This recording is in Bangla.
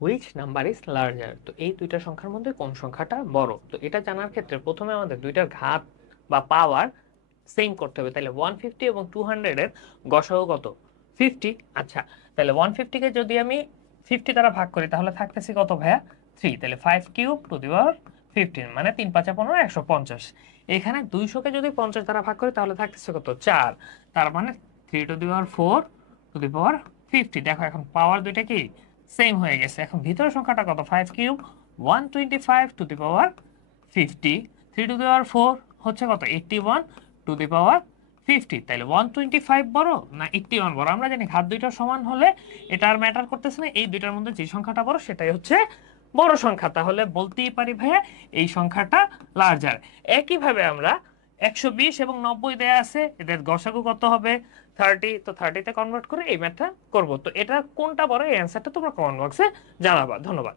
হুইচ নাম্বার ইজ লার্জার, তো এই দুইটা সংখ্যার মধ্যে কোন সংখ্যাটা বড়। তো এটা জানার ক্ষেত্রে প্রথমে আমাদের দুইটার ঘাত বা পাওয়ার সেম করতে হবে। তাহলে 150 এবং 200 এর গসাগু কত? 50। আচ্ছা, তাহলে 150 কে যদি আমি 50 দ্বারা ভাগ করি তাহলে থাকতেছে কত ভাইয়া? 3। তাহলে 5 কিউব টু দি পাওয়ার 15, মানে 3 5 15 150। এখানে 200 কে যদি 50 দ্বারা ভাগ করি তাহলে থাকতেছে কত? 4। তার মানে 3 to the power 4 two the power 50। দেখো এখন পাওয়ার দুইটা কি সেম হয়ে গেছে। এখন ভিতরের সংখ্যাটা কত? 5 cube 125 to the power 50। 3 to the power 4 হচ্ছে কত? 81 টু দি পাওয়ার 50। তাহলে 125 বড় না 81 বড়? আমরা জানি ঘাত দুইটা সমান হলে এটা আর ম্যাটার করতেছে না, এই দুইটার মধ্যে যে সংখ্যাটা বড় সেটাই হচ্ছে বড় সংখ্যা। তাহলে বলতেই পারি ভাইয়া এই সংখ্যাটা লার্জার। একইভাবে আমরা 120 এবং 90 দেয়া আছে, এদের গসাগু কত হবে? 30। তো 30 তে কনভার্ট করে এই ম্যাথটা করব। তো এটা কোনটা বড়, এই অ্যান্সারটা তোমরা কমেন্ট বক্সে জানাবা। ধন্যবাদ।